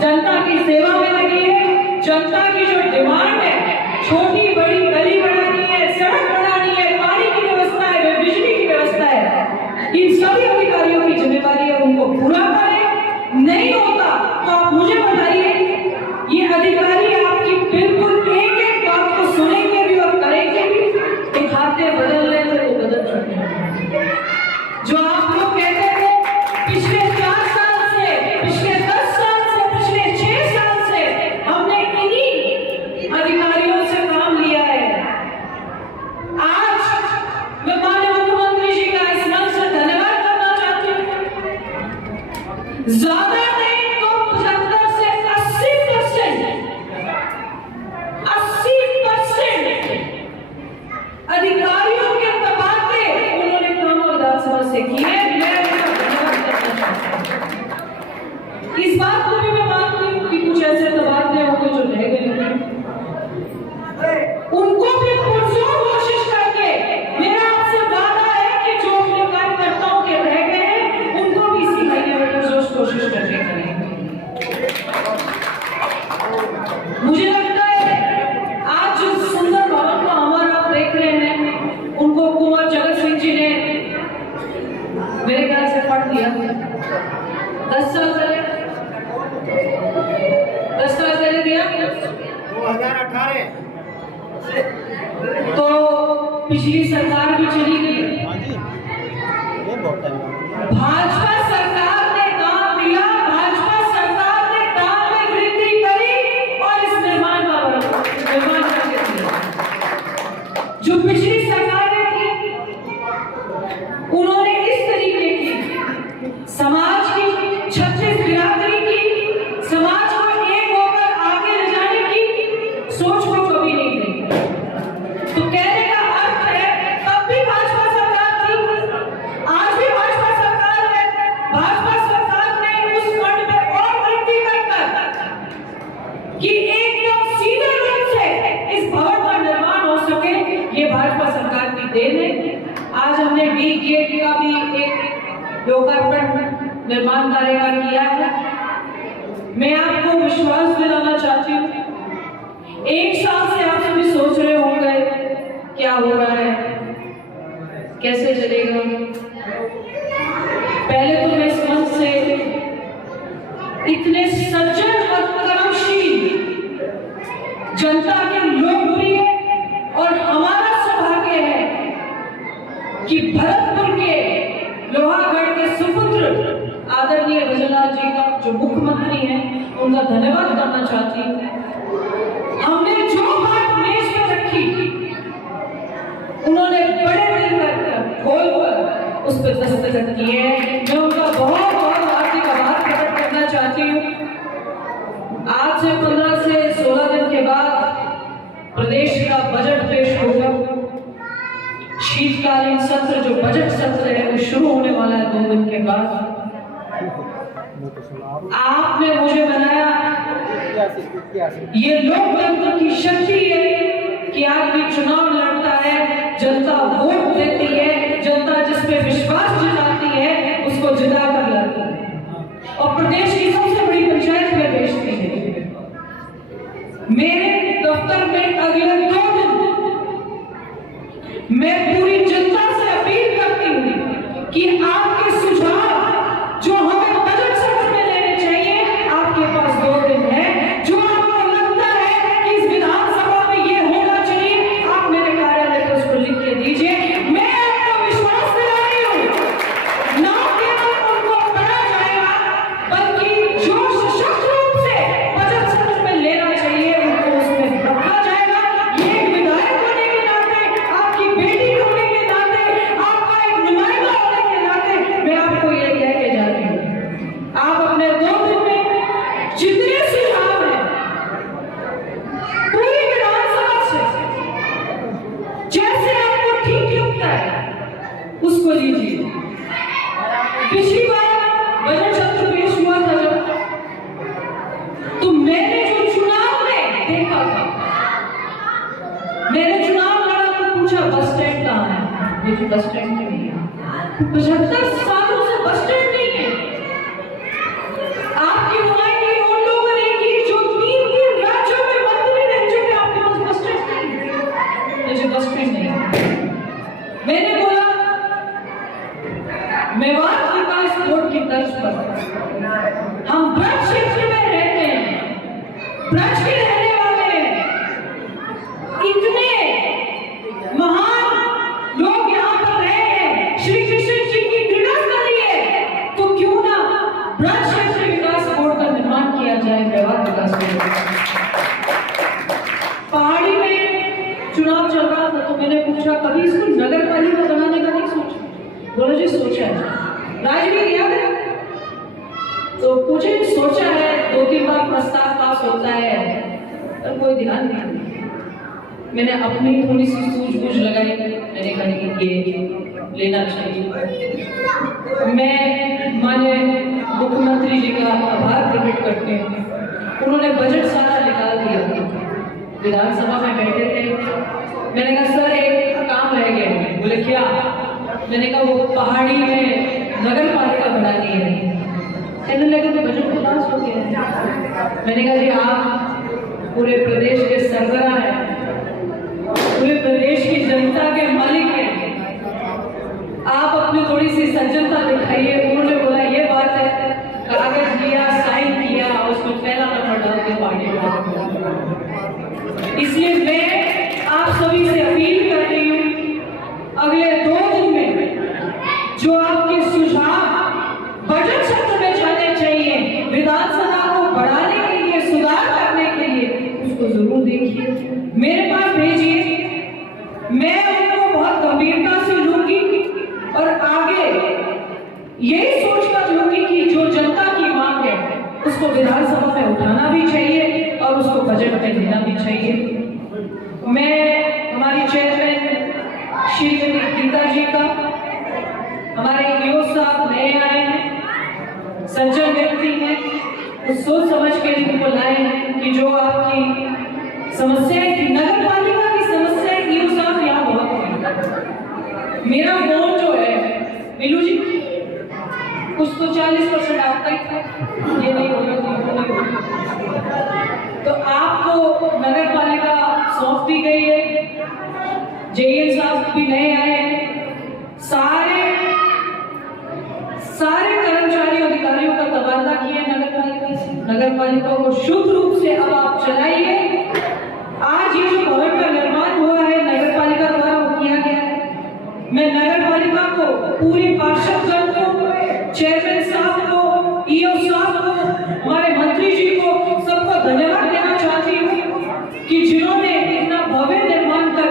जनता की सेवा में लगी है। जनता की जो डिमांड है, छोटी बड़ी गली बनानी है, सड़क बनानी है, पानी की व्यवस्था है, बिजली की व्यवस्था है, इन सभी अधिकारियों की जिम्मेदारी है उनको पूरा करें। नहीं होता तो आप मुझे बताइए, ये अधिकारी आपकी बिल्कुल एक एक बात को सुनेंगे भी और करेंगे भी। दिखाते बदल रहे थे वो बदल चुके हैं। जो आप लोग कहते थे पिछले 4 साल से, पिछले 10 साल से, पिछले 6 साल से हमने इन्हीं अधिकारियों से काम लिया है। आज मैं माननीय मुख्यमंत्री जी का इस मंच से धन्यवाद करना चाहती हूँ। ज्यादा नहीं तो 75 से 80% अधिकारियों के तबादले उन्होंने काम विधानसभा से किए। इस बात को भी मैं मानती हूँ कि कुछ ऐसे तबादले होंगे जो रह गए, उनको भी पुरजोर कोशिश करके मेरा आपसे वादा है कि जो अपने कार्यकर्ताओं के रह गए हैं उनको भी इसी महीने में पुरजोर कोशिश करके करेंगे। मुझे लगता है आज जो सुंदर भवन को हमारा आप देख रहे हैं, उनको कुंवर जगत सिंह जी ने मेरे ख्याल से फट दिया 10 साल पहले, 10 साल पहले दिया 2018। तो पिछली सरकार भी चली गई, भाजपा सरकार ने काम दिया, भाजपा सरकार ने काम में वृद्धि करी और इस निर्माण करके दिया। जो पिछली सरकार ने की, उन्होंने इस तरीके की समाज की 36 बिरादरी की, समाज को एक होकर आगे ले जाने की सोच को कभी नहीं दी। तो कहने का अर्थ है तब भी भाजपा सरकार थी, आज भी भाजपा सरकार है। भाजपा सरकार ने उस फंड में और वृद्धि कर कि एकदम सीधे रूप से इस भवन का निर्माण हो सके, ये भाजपा सरकार की देन है। आज हमने डी गेट का भी एक लोकार्पण निर्माण कार्य का किया है। मैं आपको विश्वास दिलाना चाहती हूँ, 1 साल से आप सभी सोच रहे होंगे क्या हो रहा है, कैसे चलेगा। पहले तो मैं इस मंच से इतने सज्जन और कर्मशील, जनता के लोकप्रिय और हमारा सौभाग्य है कि भरतपुर के लोहागढ़ के सुपुत्र आदरणीय भजनलाल जी का जो मुख्यमंत्री हैं, उनका धन्यवाद करना चाहती हूँ। हमने जो बात मेज पर रखी, उन्होंने बड़े दिल कर खोल कर उस पर दस्तखत किए हैं। मैं उनका बहुत बहुत हार्दिक आभार प्रकट करना चाहती हूँ। आज से 15 से 16 दिन के बाद प्रदेश का बजट पेश होगा। शीतकालीन सत्र जो बजट सत्र है वो शुरू होने वाला है 2 दिन के बाद। आपने मुझे बनाया, ये लोकतंत्र की शक्ति है कि आदमी चुनाव लड़ता है, जनता वोट देती है, जनता जिस पे विश्वास जताती है उसको जिता कर लाती है और प्रदेश की सबसे बड़ी पंचायत में भेजती है। मेरे दफ्तर में अगले 2 दिन मैं पूरी जनता से अपील करती हूँ कि आपके सुझाव जो हमें बजट सत्र में लेने चाहिए, आपके पास 2 दिन है। जो आपको लगता है कि इस विधानसभा में ये होना चाहिए, आप मेरे कार्यालय पर उसको लिख के दीजिए। मैं आपको विश्वास दिला रही हूँ, न केवल उनको पढ़ा जाएगा, बल्कि जो सशक्त रूप से बजट सत्र में लेना चाहिए उनको उसमें रखा जाएगा। ये एक विधायक होने के नाते, आपकी बेटी होने के नाते, आपका एक नुमाइंदा होने के नाते मैं आपको ये कह के जा रही हूँ, आप अपने 2 दिन में जितने सुझाव हैं पूरी विधानसभा से जैसे आपको ठीक लगता है उसको लीजिए। पिछली बार बजट सत्र पेश हुआ था जब, तो मैंने जो चुनाव में देखा था, मैंने चुनाव लड़ा तो पूछा बस स्टैंड कहाँ है, मुझे बस स्टैंड नहीं है। 75 सालों से बस स्टैंड नहीं है। आपकी नुमाइंदगी उन लोगों कभी इसको नगर पालिका बनाने का नहीं सोचा? बोलो जी सोचा है। राजवीर याद है? तो कुछ सोचा है, 2-3 बार प्रस्ताव पास होता है पर कोई ध्यान नहीं। मैंने अपनी थोड़ी सी सूझबूझ लगाई, मैंने कहा कि ये लेना चाहिए। मैं माननीय मुख्यमंत्री जी का आभार प्रकट करते हैं, उन्होंने बजट सारा निकाल दिया। विधानसभा में बैठे थे, मैंने कहा सर एक काम रह गया। बोले क्या? मैंने कहा वो पहाड़ी में नगर पालिका बनानी है। कहने लगे तो बजट तो पास हो गया है। मैंने कहा जी आप पूरे प्रदेश के सरबराह हैं, पूरे प्रदेश की जनता के मालिक हैं, आप अपनी थोड़ी सी सज्जनता दिखाइए। उन्होंने बोला ये बात है, कागज दिया, साइन किया और उसको पहला नंबर डाल के पार्टी में। इसलिए मैं आप सभी से अपील कर रही हूँ, अगले 2 दिन में जो आपके सुझाव बजट सत्र में जाने चाहिए, विधानसभा को बढ़ाने के लिए, सुधार करने के लिए, उसको जरूर देखिए, मेरे पास भेजिए। मैं उनको बहुत गंभीरता से लूंगी और आगे यही सोचकर लूंगी कि जो जनता की मांग है उसको विधानसभा में उठाना भी चाहिए और उसको बजट में देना भी चाहिए। मैं हमारी चेयरमैन श्रीमती गीता जी का, हमारे ईओ साहब नए आए हैं, सज्जन व्यक्ति हैं, उस सोच समझ के उनको लाए हैं कि जो आपकी समस्या थी, नगर पालिका की समस्या, ईओ साहब यहाँ बहुत थी। मेरा वोट जो है मिलू जी कुछ तो 40% आपका ही था, ये नहीं होगा तो आपको नगर पालिका सौंप दी गई है। जेएल साहब भी नए आए हैं, सारे कर्मचारियों अधिकारियों का तबादला किया नगर पालिका से। नगर पालिका को शुभ रूप से अब आप चलाइए। आज ये जो भवन का निर्माण हुआ है नगर पालिका द्वारा वो किया गया है। मैं नगर पालिका को, पूरी पार्षदगण को, चेयरमैन साहब को, ईओ साहब को, हमारे मंत्री जी को, सबको धन्यवाद देना चाहती हूँ कि जिन्होंने इतना भव्य निर्माण कर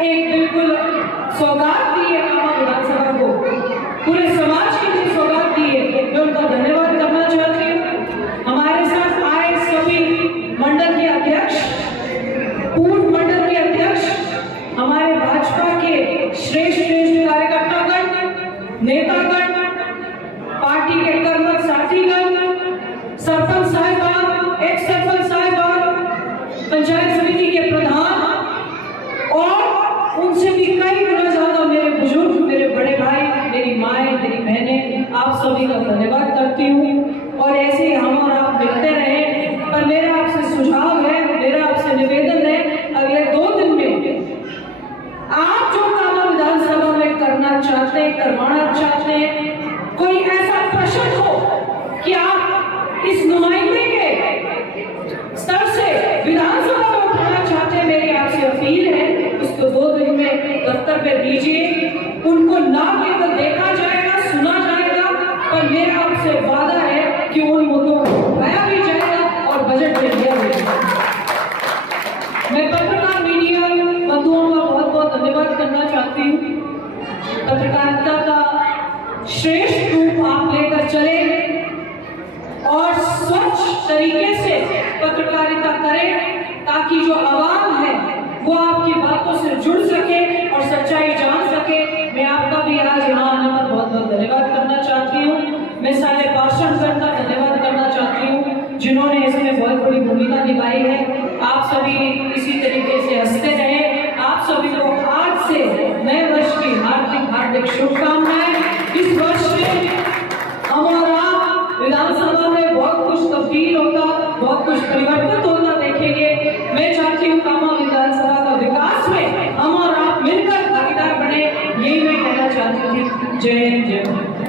एक बिल्कुल सौगात दी है कामा विधानसभा को, पूरे समाज के लिए सौगात दी है। मैं उनका धन्यवाद करना चाहती हूँ। हमारे साथ आए सभी मंडल के अध्यक्ष, पूर्व मंडल के अध्यक्ष, हमारे भाजपा के श्रेष्ठ कार्यकर्तागण, नेतागण, पार्टी के कर्मठ साथीगण, सरपंच साहिबान, एक्स सरपंच साहिबान, पंचायत समिति के प्रधान और उनसे भी कई गुना ज्यादा मेरे बुजुर्ग, मेरे बड़े भाई, मेरी माएं, मेरी बहनें, आप सभी का धन्यवाद करती हूँ। और ऐसे ही हम और आप मिलते रहे। पर मेरा आपसे सुझाव है, मेरा आपसे निवेदन है, अगले 2 दिन में आप जो काम विधानसभा में करना चाहते हैं, करवाना चाहते हैं, कोई ऐसा प्रश्न हो कि आप इस नुमाइंदे के स्तर से विधानसभा में उठाना चाहते हैं, मेरी आपसे अपील है उसको 2 दिन में दफ्तर पे दीजिए। उनको ना केवल देखा जाएगा, सुना जाएगा, पर मेरा आपसे वादा है कि उन मुद्दों को उठाया भी जाएगा और बजट में दिया भी जाएगा। मैं पत्रकार मीडिया बंधुओं का बहुत बहुत धन्यवाद करना चाहती हूँ। पत्रकारिता का श्रेष्ठ रूप आप लेकर चले और स्वच्छ तरीके से पत्रकारिता करें ताकि जो आवाम है वो आपकी बातों से जुड़ सके और सच्चाई जान सके। मैं आपका भी आज यहाँ आने पर बहुत बहुत धन्यवाद करना चाहती हूँ। मैं सारे पार्षदगण का धन्यवाद करना चाहती हूँ जिन्होंने इसमें बहुत बड़ी भूमिका निभाई है। आप सभी इसी तरीके से हंसते रहे। आप सभी को आज से नए वर्ष की हार्दिक हार्दिक शुभकामनाएं। इस वर्ष में हम और आप विधानसभा में बहुत कुछ तब्दील होता, बहुत कुछ परिवर्तित होता देखेंगे। मैं चाहती हूँ कामा विधानसभा का विकास में हम और आप मिलकर भागीदार बने, यही मैं कहना चाहती थी। जय हिंद, जय भारत।